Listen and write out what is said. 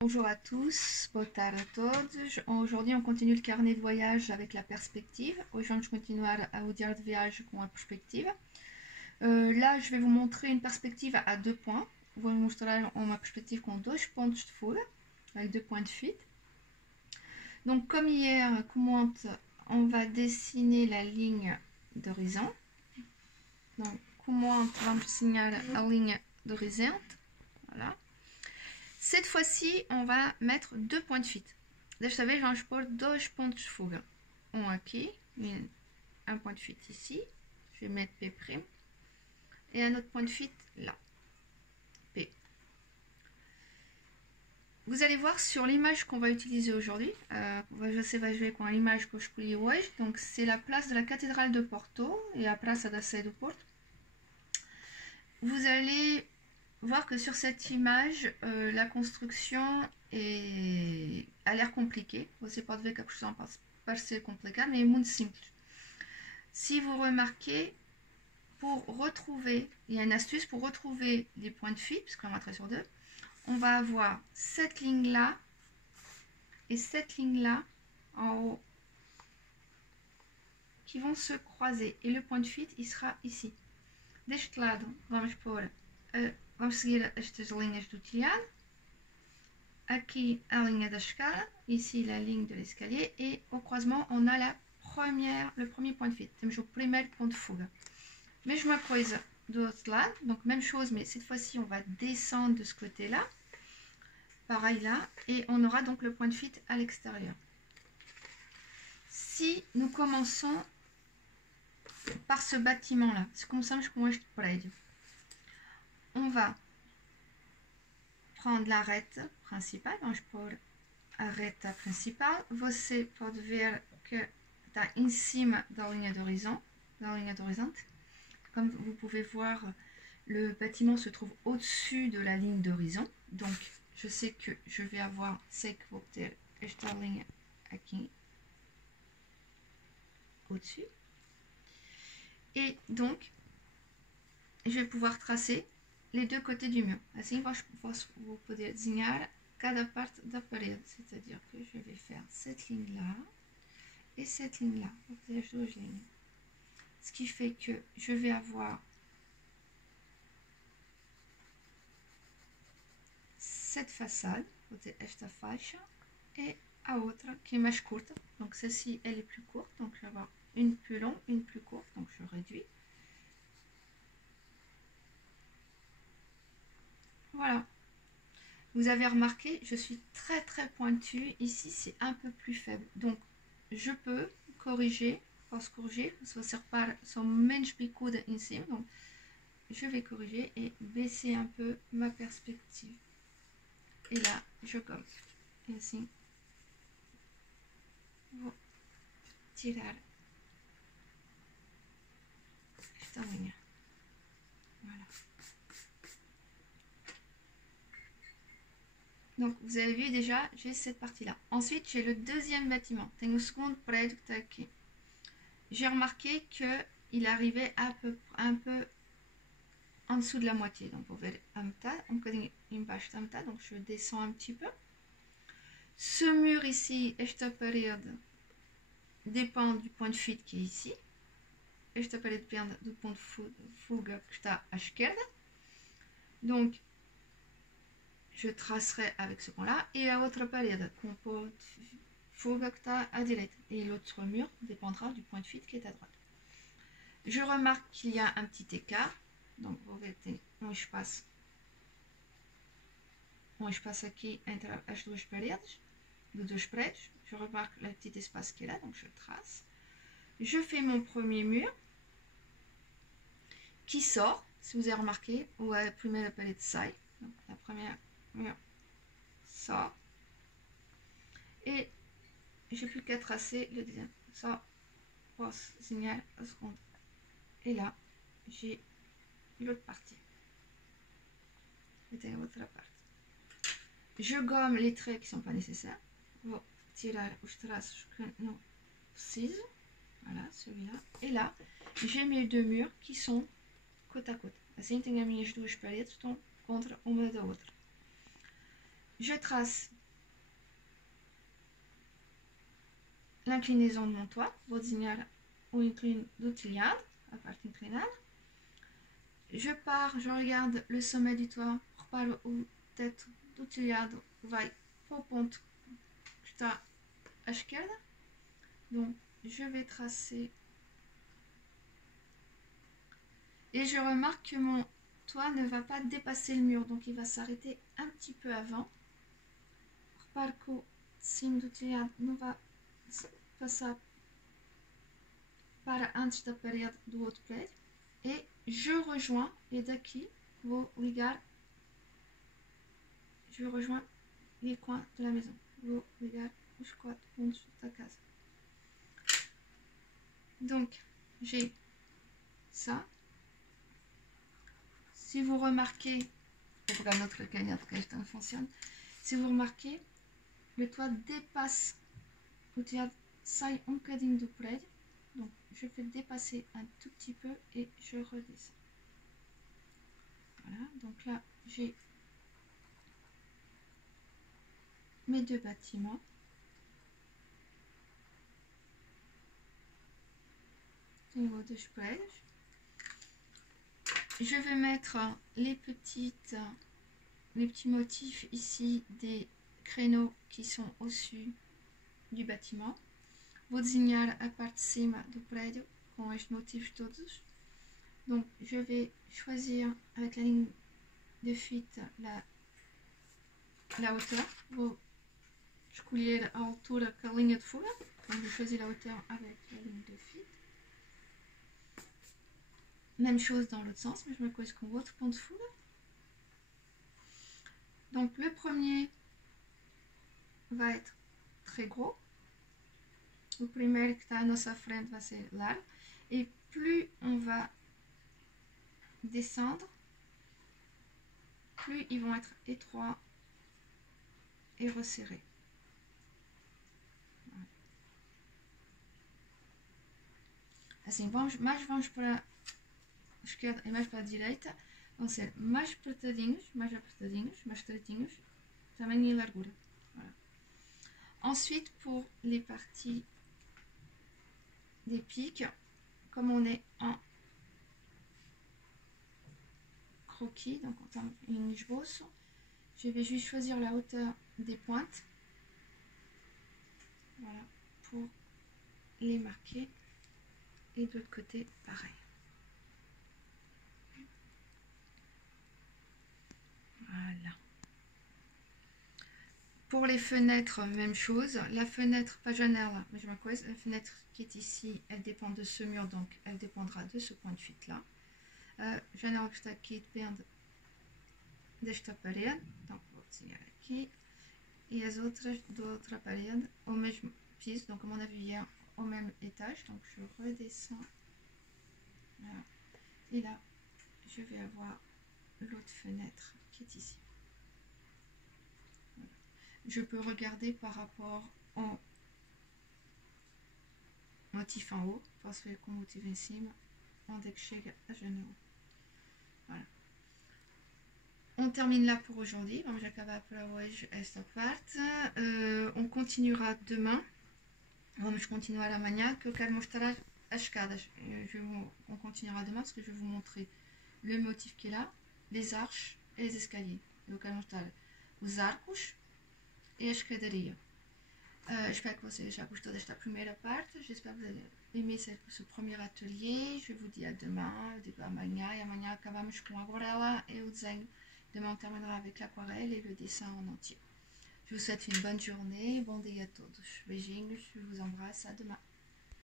Bonjour à tous, boa tarde a todos. Aujourd'hui, on continue le carnet de voyage avec la perspective. Hoje vamos continuar o diário de viagem com a perspectiva. Là, je vais vous montrer une perspective à 2 points. Vou mostrar uma perspective com 2 pontos de fuga, avec 2 points de fuite. Donc, comme hier, on va dessiner la ligne d'horizon. Donc, vamos desenhar a linha de horizonte. Voilà. Cette fois-ci, on va mettre 2 points de fuite. Desta vez, vamos pôr 2 pontos de fuga. Um aqui, un point de fuite ici. Je vais mettre P'. Et un autre point de fuite là. P. Vous allez voir sur l'image qu'on va utiliser aujourd'hui. Você vai ver com a image que eu escolhi hoje. Donc, c'est la place de la cathédrale de Porto et a Praça da Sé do Porto. Vous allez voir que sur cette image, la construction a l'air compliquée. Você pode ver que a construção parece complicada, mais é muito simples. Si vous remarquez, pour retrouver, il y a une astuce pour retrouver les points de fuite, parce qu'on va sur 2, on va avoir cette ligne-là et cette ligne-là en haut qui vont se croiser. Et le point de fuite, il sera ici. Deste lado, vamos seguir estas linhas do telhado. Aqui a linha da escada, ici la ligne de l'escalier, et au croisement on a le premier point de fuite. Temos o primeiro ponto de fuga. Mesma coisa do outro lado, donc même chose, mais cette fois-ci on va descendre de ce côté-là, pareil là, et on aura donc le point de fuite à l'extérieur. Si nous commençons par ce bâtiment-là, se começamos com este prédio, on va prendre la reta principal, vamos pôr a reta principal. Você pode ver que está em cima da linha d'horizon, Comme vous pouvez voir, le bâtiment se trouve au-dessus de la ligne d'horizon. Donc, je sais que je vais avoir, sei que vou ter esta linha aqui au-dessus. Et donc, je vais pouvoir tracer les deux côtés du mur. Assim vou poder desenhar cada parte da parede. C'est-à-dire que je vais faire cette ligne-là et cette ligne-là. Vou fazer as duas linhas. Ce qui fait que je vais avoir cette façade, vou ter esta faixa, et a outra qui est mais curta. Donc celle-ci, elle est plus courte. Donc je vais avoir une plus longue, une plus courte. Donc je réduis. Voilà. Vous avez remarqué, je suis très pointue. Ici, c'est un peu plus faible. Donc, je peux corriger. Posso corriger. Se você repara, são menos bicuda em cima. Donc, je vais corriger et baisser un peu ma perspective. Et là, je gomme. Et assim, vou tirar esta linha. Voilà. Donc, vous avez vu déjà, j'ai cette partie-là. Ensuite, j'ai le deuxième bâtiment. Tenho o segundo prédio que está aqui. J'ai remarqué qu'il arrivait un peu en dessous de la moitié. Donc, vous verrez a metade, um bocadinho embaixo da metade. Donc, je descends un petit peu. Ce mur ici, esta parede, dépend du point de fuite qui est ici. Esta parede depende do ponto de fuga que está à esquerda. Donc, je tracerai avec ce point-là, et a outra parede com ponto de fuga que está à direita. Et l'autre mur dépendra du point de fuite qui est à droite. Je remarque qu'il y a un petit écart. Donc, vous verrez um espaço aqui entre as duas paredes, de deux prédios. Je remarque le petit espace qui est là, donc je trace. Je fais mon premier mur qui sort, si vous avez remarqué, ou la première parede sai. Donc, la première mur sort. Et j'ai plus qu'à tracer le deuxième. Ça, posso desenhar a segunda. Et là, j'ai l'autre partie. Et l'autre partie. Je gomme les traits qui ne sont pas nécessaires. Vou tirar os traços que não preciso. Voilà, celui-là. Et là, j'ai mes deux murs qui sont côte à côte. Assim, tenho as minhas duas paredes que estão contra uma da outra. je trace l'inclinaison de mon toit, vou desenhar o inclino do telhado, a parte inclinada. Je pars, je regarde le sommet du toit, reparo o teto do telhado, vai para o ponto que está à esquerda. Donc, je vais tracer. Et je remarque que mon toit ne va pas dépasser le mur, donc il va s'arrêter un petit peu avant. Reparo que o de cima do telhado não vai passar para antes da parede do outro prédio. Et je rejoins, et daqui vou ligar, je rejoins les coins de la maison. Vou ligar os 4 pontos da casa. Donc, j'ai ça. Si vous remarquez, pour un autre canard que je fonctionne, si vous remarquez, le toit dépasse, o telhado sai bocadinho do prédio. Donc, je fais dépasser un tout petit peu et je redescends. Voilà, donc là, j'ai mes 2 bâtiments. Tenho dos prédios. Je vais mettre les petits motifs ici des créneaux qui sont au-dessus du bâtiment. Vou desenhar a parte de cima do prédio com estes motifs todos. Donc je vais choisir avec la ligne de fuite la hauteur. Vou escolher a altura com a linha de fuga. Donc je choisis la hauteur avec la ligne de fuite. Même chose dans l'autre sens, mais je me coise com outro ponto de fuga. Donc le premier va être très gros. O primeiro que está à nossa frente vai ser largo. Et plus on va descendre, plus ils vont être étroits et resserrés. Assim, mais vamos para a esquerda e mais para a direita. Vão ser mais apertadinhos, mais estreitinhos, tamanho e largura. Voilà. Ensuite, pour les parties des pics, comme on est en croquis, donc en une esboço, je vais juste choisir la hauteur des pointes, voilà, pour les marquer, et de l'autre côté pareil. Voilà. Pour les fenêtres, même chose. La fenêtre, pas janela, mais je m'accorde, la fenêtre qui est ici, elle dépend de ce mur, donc elle dépendra de ce point de fuite là. Janela que está aqui depende desta parede, donc vou desenhar aqui. E as outras de outra parede, au mesmo piso, donc comme on a vu hier, au même étage. Donc je redescends. Voilà. Et là, je vais avoir l'autre fenêtre qui est ici. Voilà. Je peux regarder par rapport au motif en haut. Posso ver com o motivo em cima, onde é que chega a janela. Voilà. On termine là pour aujourd'hui. Vamos acabar para hoje esta parte. On continuera demain. Vamos continuar amanhã, que eu quero mostrar as escadas. On continuera demain parce que je vais vous montrer le motif qui est là, les arches et les escaliers. Eu quero mostrar os arcos e a escadaria. J'espère que você já gostou desta primeira parte. J'espère que vous avez aimé ce premier atelier. Je vous dis à demain, eu digo amanhã, e amanhã acabamos com a aguarela et o desenho. Demain on terminera avec l'aquarelle et le dessin en entier. Je vous souhaite une bonne journée, bon dia a todos. Beijinhos, je vous embrasse, à demain.